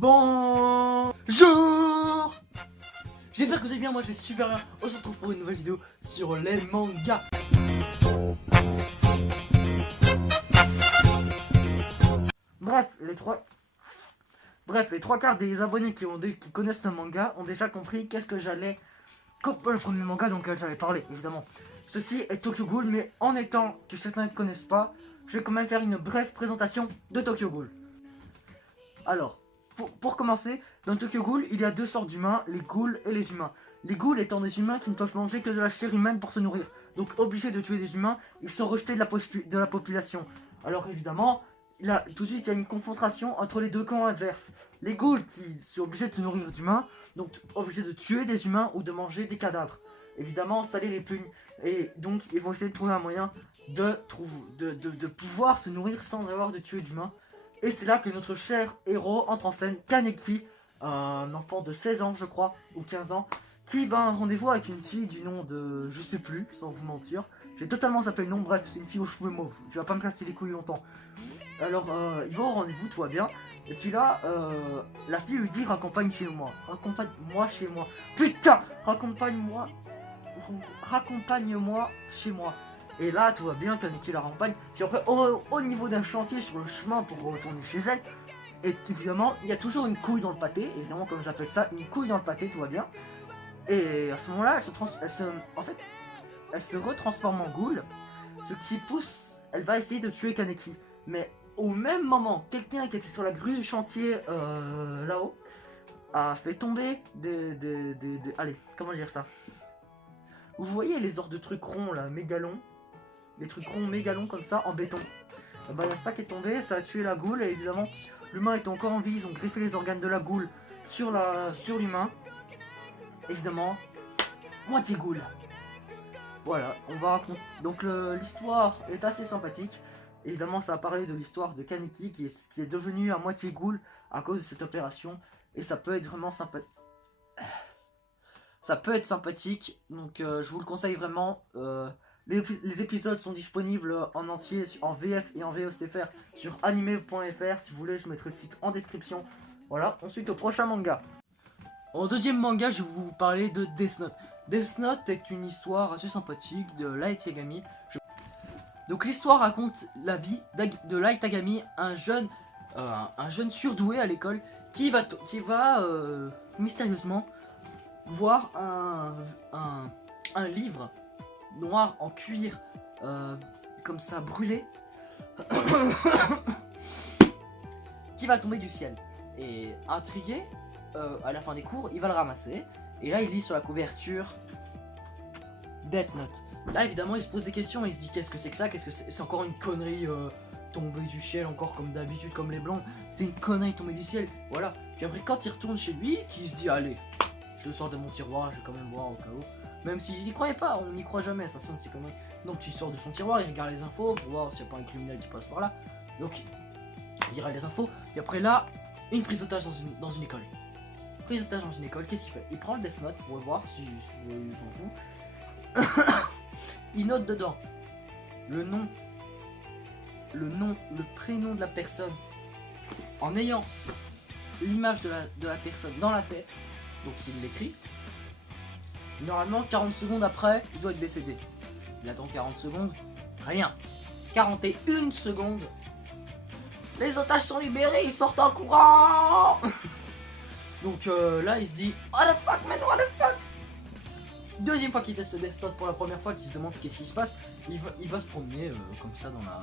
Bonjour. J'espère que vous allez bien, moi je vais super bien. On se retrouve pour une nouvelle vidéo sur les mangas. Bref, les trois quarts des abonnés qui connaissent ce manga ont déjà compris qu'est-ce que j'allais... Comme le premier manga dont j'allais parler, évidemment. Ceci est Tokyo Ghoul, mais en étant que certains ne connaissent pas, je vais quand même faire une brève présentation de Tokyo Ghoul. Alors, pour commencer, dans Tokyo Ghoul, il y a deux sortes d'humains, les ghouls et les humains. Les ghouls étant des humains qui ne peuvent manger que de la chair humaine pour se nourrir. Donc obligés de tuer des humains, ils sont rejetés de la population. Alors évidemment, là, tout de suite, il y a une confrontation entre les deux camps adverses. Les ghouls qui sont obligés de se nourrir d'humains, donc obligés de tuer des humains ou de manger des cadavres. Évidemment, ça les répugne. Et donc, ils vont essayer de trouver un moyen de pouvoir se nourrir sans avoir de tuer d'humains. Et c'est là que notre cher héros entre en scène, Kaneki, un enfant de 16 ans je crois, ou 15 ans, qui bat un rendez-vous avec une fille du nom de... je sais plus, sans vous mentir. J'ai totalement zappé le nom, bref, c'est une fille aux cheveux mauves, tu vas pas me casser les couilles longtemps. Alors, il va au rendez-vous, tout va bien, et puis là, la fille lui dit raccompagne chez moi, raccompagne-moi chez moi. Putain, raccompagne-moi chez moi. Et là, tout va bien, Kaneki la raccompagne. Puis après, au niveau d'un chantier sur le chemin pour retourner chez elle, et évidemment, il y a toujours une couille dans le pâté. Évidemment, comme j'appelle ça, une couille dans le pâté, tout va bien. Et à ce moment-là, elle se retransforme en ghoul, ce qui pousse, elle va essayer de tuer Kaneki. Mais au même moment, quelqu'un qui était sur la grue du chantier là-haut a fait tomber allez, comment dire ça? Vous voyez les sortes de trucs ronds là, mégalons? Des trucs ronds mégalons comme ça en béton. Et bah, il y a ça qui est tombé, ça a tué la ghoul et évidemment l'humain est encore en vie, ils ont greffé les organes de la ghoul sur l'humain. Évidemment, moitié ghoul. Voilà, on va raconter. Donc l'histoire est assez sympathique. Évidemment, ça a parlé de l'histoire de Kaneki qui est devenu à moitié ghoul à cause de cette opération. Et ça peut être vraiment sympa. Ça peut être sympathique, donc je vous le conseille vraiment. Les épisodes sont disponibles en entier, en VF et en VOSTFR sur anime.fr. Si vous voulez, je mettrai le site en description. Voilà, ensuite au prochain manga. En deuxième manga, je vais vous parler de Death Note. Death Note est une histoire assez sympathique de Light Yagami. Donc l'histoire raconte la vie de Light Yagami, un jeune surdoué à l'école qui va mystérieusement voir un livre noir en cuir comme ça brûlé qui va tomber du ciel. Et intrigué, à la fin des cours, il va le ramasser et là il lit sur la couverture Death Note. Là évidemment il se pose des questions, il se dit qu'est-ce que c'est que ça, qu'est-ce que c'est encore une connerie tombée du ciel, encore comme d'habitude, comme les blancs, c'est une connerie tombée du ciel, voilà. Puis après quand il retourne chez lui, il se dit allez, je le sors de mon tiroir, je vais quand même voir au cas où. Même s'il n'y croyait pas, on n'y croit jamais, de toute façon c'est conneries. Donc il sort de son tiroir, il regarde les infos pour voir s'il n'y a pas un criminel qui passe par là. Donc il regarde les infos, et après là, une prise d'otage dans une école. Prise d'otage dans une école, qu'est-ce qu'il fait? Il prend le Death Note pour voir si il s'en fout. Il note dedans le prénom de la personne en ayant l'image de la personne dans la tête. Donc il l'écrit. Normalement 40 secondes après il doit être décédé. Il attend 40 secondes, rien. 41 secondes, les otages sont libérés, ils sortent en courant. Donc là il se dit what the fuck man, what the fuck. Deuxième fois qu'il teste Death Note pour la première fois, qu'il se demande qu'est-ce qui se passe, il va se promener comme ça dans la...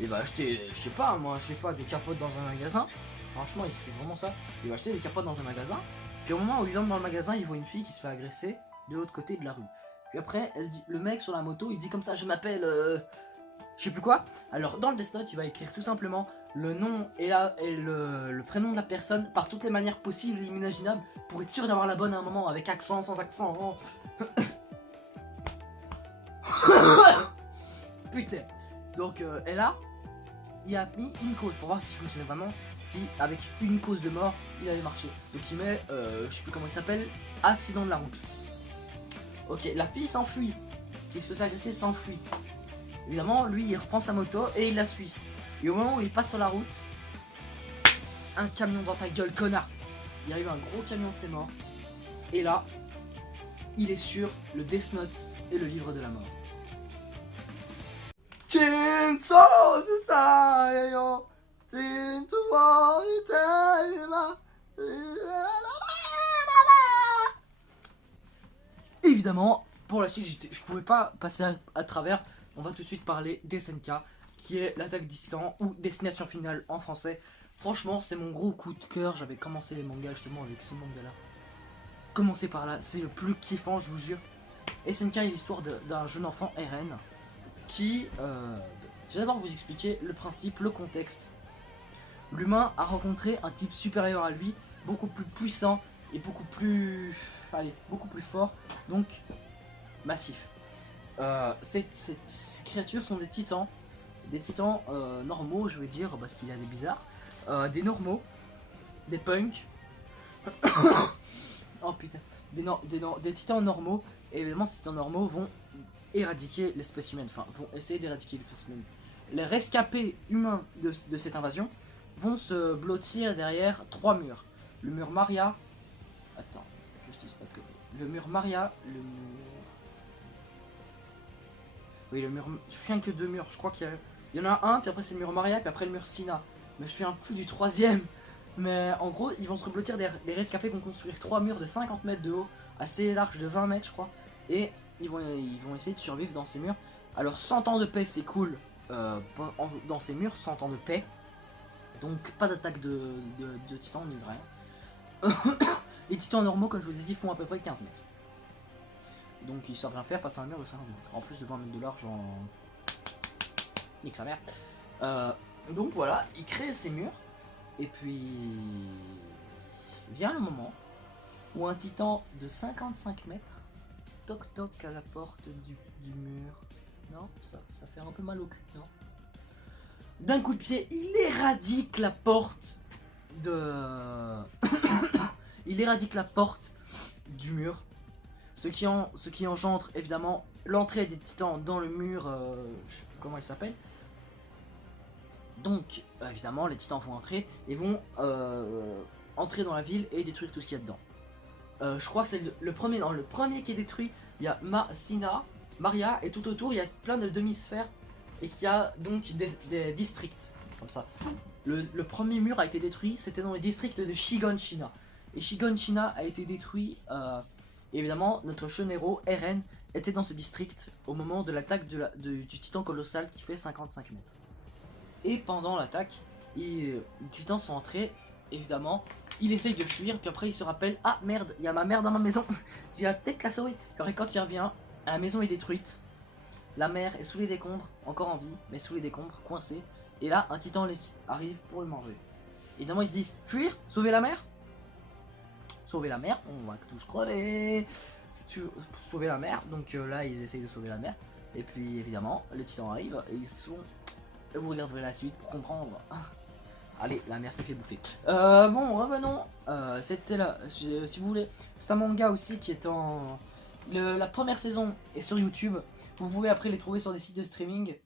Il va acheter, je sais pas moi, des capotes dans un magasin. Franchement il fait vraiment ça. Il va acheter des capotes dans un magasin. Puis au moment où il entre dans le magasin, il voit une fille qui se fait agresser de l'autre côté de la rue. Puis après, le mec sur la moto, il dit comme ça, je m'appelle... je sais plus quoi. Alors dans le Death Note, il va écrire tout simplement le nom et le prénom de la personne par toutes les manières possibles et imaginables pour être sûr d'avoir la bonne à un moment, avec accent, sans accent. Putain. Donc et là, il a mis une cause pour voir s'il fonctionnait vraiment, si avec une cause de mort il avait marché. Donc il met, je sais plus comment il s'appelle, accident de la route. Ok, la fille s'enfuit, qui se fait agresser s'enfuit. Évidemment, lui il reprend sa moto et il la suit. Et au moment où il passe sur la route, un camion dans ta gueule, connard. Il y a eu un gros camion de ses morts. Et là, il est sur le Death Note et le livre de la mort. Chainsaw Society, évidemment, pour la suite, je pouvais pas passer à travers. On va tout de suite parler d'SNK, qui est l'attaque des titans ou Destination Finale en français. Franchement, c'est mon gros coup de cœur. J'avais commencé les mangas justement avec ce manga-là. Commencez par là, c'est le plus kiffant, je vous jure. SNK est l'histoire d'un jeune enfant RN qui... je vais d'abord vous expliquer le principe, le contexte. L'humain a rencontré un type supérieur à lui, beaucoup plus puissant et beaucoup plus... Allez, beaucoup plus fort, donc massif. Ces créatures sont des titans normaux, je vais dire, parce qu'il y a des bizarres, des normaux, des punks, oh putain, des titans normaux, et évidemment ces titans normaux vont éradiquer l'espèce humaine, enfin vont essayer d'éradiquer l'espèce humaine. Les rescapés humains de cette invasion vont se blottir derrière 3 murs. Le mur Maria, attends, je dis pas que... Le mur Maria, le mur... Oui, le mur... Je me souviens que 2 murs, je crois qu'il y en a un, puis après c'est le mur Maria, puis après le mur Sina. Mais je me souviens plus du 3ème. Mais en gros, ils vont se blottir derrière... Les rescapés vont construire 3 murs de 50 mètres de haut, assez large de 20 mètres je crois. Et ils vont essayer de survivre dans ces murs. Alors 100 ans de paix c'est cool, dans ces murs, 100 ans de paix. Donc pas d'attaque de titans ni de rien. Les titans normaux, comme je vous ai dit, font à peu près 15 mètres. Donc ils savent rien faire face à un mur de 50 mètres. En plus de 20 mètres de large, en... nique sa mère. Donc voilà, ils créent ces murs. Et puis... vient le moment où un titan de 55 mètres toc toc à la porte du mur. Non, ça fait un peu mal au cul, non? D'un coup de pied, il éradique la porte de... il éradique la porte du mur. Ce qui engendre évidemment l'entrée des titans dans le mur, je sais plus comment il s'appelle. Donc évidemment les titans vont entrer et vont entrer dans la ville et détruire tout ce qu'il y a dedans. Je crois que c'est le premier, dans le premier qui est détruit, il y a Sina, Maria, et tout autour il y a plein de demi-sphères et qu'il y a donc des districts comme ça. Le premier mur a été détruit, c'était dans le district de Shiganshina. Et Shiganshina a été détruit, évidemment notre jeune héros Eren était dans ce district au moment de l'attaque du titan colossal qui fait 55 mètres. Et pendant l'attaque, les titans sont entrés, évidemment, il essaye de fuir, puis après il se rappelle, ah merde, il y a ma mère dans ma maison, j'ai peut-être la sauver. Alors et quand il revient, la maison est détruite, la mère est sous les décombres, encore en vie, mais sous les décombres, coincée, et là un titan arrive pour le manger. Évidemment ils se disent, fuir, sauver la mère. Sauver la mère, on va tous crever. Sauver la mère, donc là ils essayent de sauver la mère, et puis évidemment les titans arrivent, et ils sont... Vous regarderez la suite pour comprendre. Allez, la mère s'est fait bouffer. Bon, revenons. C'était là, si vous voulez. C'est un manga aussi qui est en... la première saison est sur YouTube. Vous pouvez après les trouver sur des sites de streaming.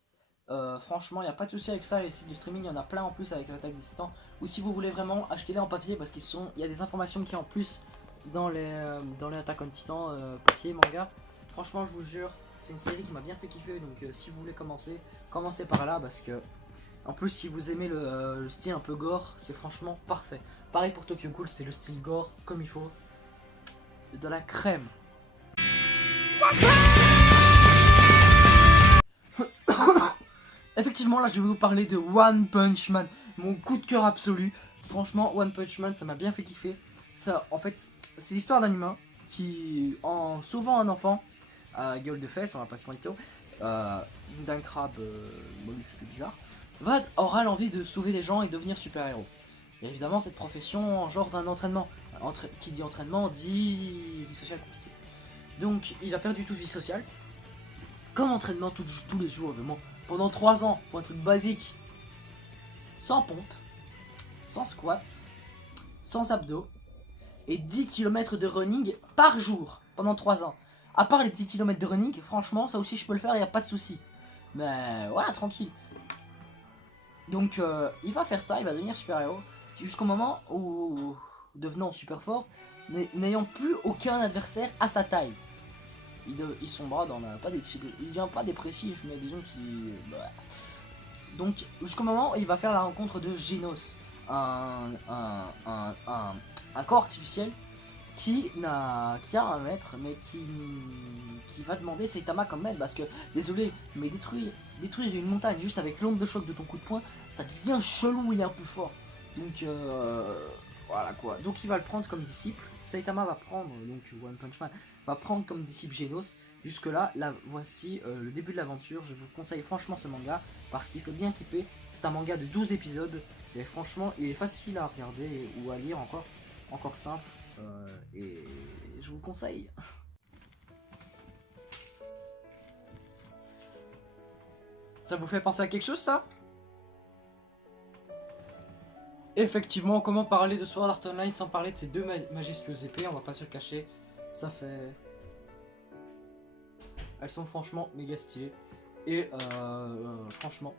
Franchement, il n'y a pas de souci avec ça. Les sites de streaming, il y en a plein en plus avec l'attaque des titans. Ou si vous voulez vraiment, achetez-les en papier parce qu'il y a des informations qui en plus dans les attaques en titan, papier, manga. Franchement, je vous jure, c'est une série qui m'a bien fait kiffer. Donc si vous voulez commencer, commencez par là parce que... En plus, si vous aimez le style un peu gore, c'est franchement parfait. Pareil pour Tokyo Ghoul, c'est le style gore comme il faut. De la crème. Effectivement, là, je vais vous parler de One Punch Man. Mon coup de cœur absolu. Franchement, One Punch Man, ça m'a bien fait kiffer. Ça, en fait, c'est l'histoire d'un humain qui, en sauvant un enfant, à gueule de fesses, on va pas se mentir, d'un crabe mollusque bizarre, aura l'envie de sauver des gens et devenir super-héros. Et évidemment, cette profession engendre un entraînement. Qui dit entraînement dit vie sociale compliquée. Donc, il a perdu toute vie sociale. Comme entraînement tous les jours, vraiment. Pendant 3 ans, pour un truc basique. Sans pompe, sans squat, sans abdos. Et 10 km de running par jour. Pendant 3 ans. À part les 10 km de running, franchement, ça aussi je peux le faire, il n'y a pas de souci. Mais voilà, tranquille. Donc il va faire ça, il va devenir super-héros. jusqu'au moment où, devenant super fort, n'ayant plus aucun adversaire à sa taille. Il sombra dans pas des il devient pas dépressif, mais disons qu'il... Bah. Donc jusqu'au moment où il va faire la rencontre de Genos, un corps artificiel qui a un maître, mais qui va demander Saitama comme maître, parce que désolé, mais détruire une montagne juste avec l'onde de choc de ton coup de poing, ça devient chelou et un peu fort. Donc voilà quoi. Donc il va le prendre comme disciple. Saitama va prendre, donc One Punch Man va prendre comme disciple Genos. Jusque là, voici le début de l'aventure. Je vous conseille franchement ce manga parce qu'il fait bien kiffer. C'est un manga de 12 épisodes et franchement il est facile à regarder ou à lire, encore simple, et je vous conseille. Ça vous fait penser à quelque chose, ça? Effectivement, comment parler de Sword Art Online sans parler de ces deux majestueuses épées? On va pas se le cacher, ça fait... Elles sont franchement méga stylées. Et franchement...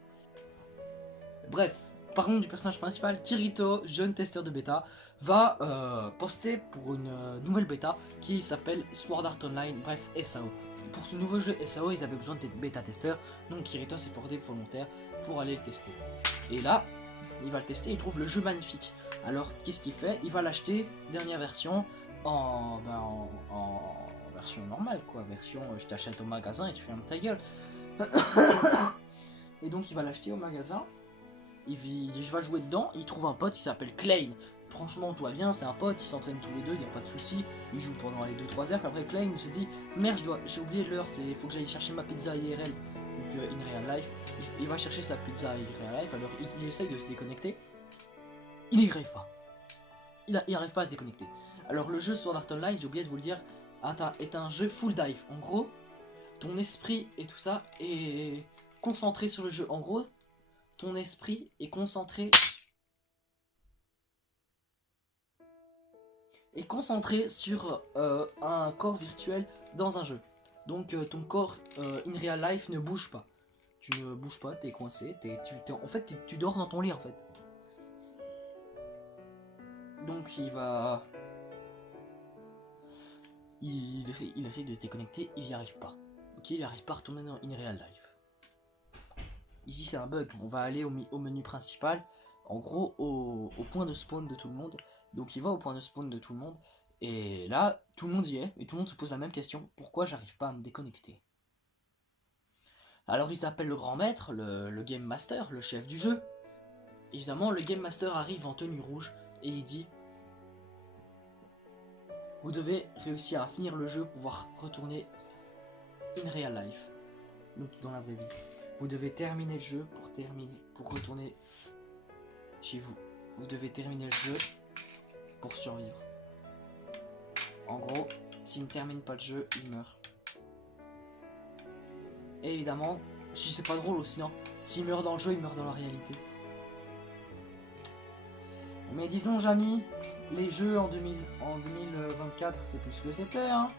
Bref, parlons du personnage principal. Kirito, jeune testeur de bêta, va poster pour une nouvelle bêta qui s'appelle Sword Art Online, bref SAO. Pour ce nouveau jeu SAO, ils avaient besoin de bêta-testeurs, donc Kirito s'est porté volontaire pour aller le tester. Et là, il va le tester, il trouve le jeu magnifique. Alors, qu'est-ce qu'il fait? Il va l'acheter, dernière version, en version normale, quoi. Version, je t'achète au magasin et tu fermes ta gueule. Et donc, il va l'acheter au magasin. Je vais jouer dedans, il trouve un pote, il s'appelle Klein. Franchement, tout va bien, c'est un pote, ils s'entraînent tous les deux, il n'y a pas de souci. Ils jouent pendant les 2-3 heures, puis après Klein se dit merde, j'ai oublié l'heure, il faut que j'aille chercher ma pizza IRL, donc in real life. Il va chercher sa pizza in real life, alors il essaye de se déconnecter. Il n'y arrive pas. Il n'arrive pas à se déconnecter. Alors le jeu Sword Art Online, j'ai oublié de vous le dire, est un jeu full dive. En gros, ton esprit et tout ça est concentré sur le jeu. En gros, ton esprit est concentré sur un corps virtuel dans un jeu. Donc ton corps in real life ne bouge pas. Tu ne bouges pas, t'es coincé, en fait tu dors dans ton lit en fait. Donc il essaie de se déconnecter, il n'y arrive pas. Ok, il n'arrive pas à retourner dans in real life. Ici c'est un bug, on va aller au menu principal, en gros au point de spawn de tout le monde. Donc il va au point de spawn de tout le monde, et là tout le monde y est, et tout le monde se pose la même question, pourquoi j'arrive pas à me déconnecter? Alors ils appellent le grand maître, le game master, le chef du jeu. Évidemment le game master arrive en tenue rouge, et il dit vous devez réussir à finir le jeu pour pouvoir retourner in real life, donc dans la vraie vie. Vous devez terminer le jeu pour retourner chez vous. Vous devez terminer le jeu pour survivre. En gros, s'il ne termine pas le jeu, il meurt. Et évidemment, si c'est pas drôle aussi, non, s'il meurt dans le jeu, il meurt dans la réalité. Mais dis donc, Jamy, les jeux en 2024, c'est plus ce que c'était, hein.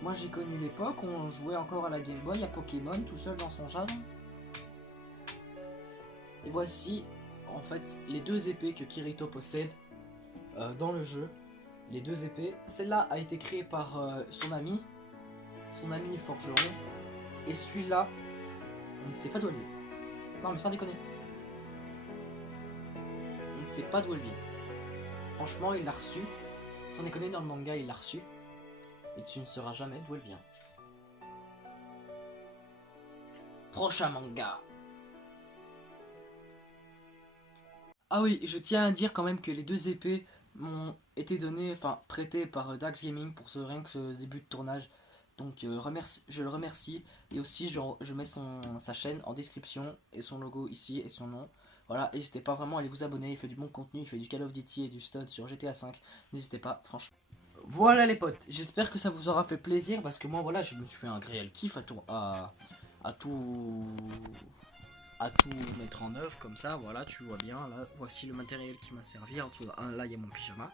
Moi j'ai connu l'époque où on jouait encore à la Game Boy, à Pokémon, tout seul dans son jardin. Et voici en fait les deux épées que Kirito possède dans le jeu. Les deux épées. Celle-là a été créée par son ami forgeron. Et celui-là, on ne sait pas d'où elle vient. Non mais sans déconner. On ne sait pas d'où elle vient. Franchement, il l'a reçu. Sans déconner, dans le manga, il l'a reçu. Et tu ne sauras jamais d'où elle vient. Prochain manga. Ah oui, je tiens à dire quand même que les deux épées m'ont été données, enfin prêtées par Dax Gaming pour rien que ce début de tournage. Donc je le remercie. Et aussi je mets sa chaîne en description et son logo ici et son nom. Voilà, n'hésitez pas vraiment à aller vous abonner, il fait du bon contenu, il fait du Call of Duty et du stud sur GTA 5. N'hésitez pas, franchement. Voilà les potes, j'espère que ça vous aura fait plaisir parce que moi voilà, je me suis fait un réel kiff à tout mettre en œuvre comme ça. Voilà, tu vois bien, là voici le matériel qui m'a servi. En dessous, là il y a mon pyjama.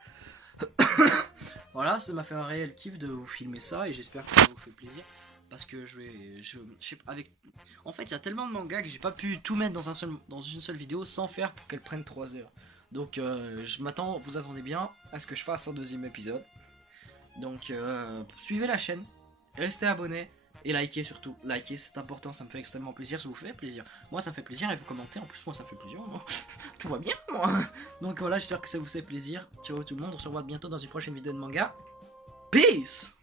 Voilà, ça m'a fait un réel kiff de vous filmer ça et j'espère que ça vous fait plaisir parce que en fait il y a tellement de mangas que j'ai pas pu tout mettre dans une seule vidéo sans faire pour qu'elle prenne 3 heures. Donc je m'attends, vous attendez bien à ce que je fasse un deuxième épisode. Donc suivez la chaîne, restez abonnés et likez surtout. Likez, c'est important, ça me fait extrêmement plaisir, ça vous fait plaisir. Moi ça me fait plaisir et vous commentez, en plus moi ça me fait plaisir. Moi. Tout va bien moi. Donc voilà, j'espère que ça vous fait plaisir. Ciao tout le monde, on se revoit bientôt dans une prochaine vidéo de manga. Peace!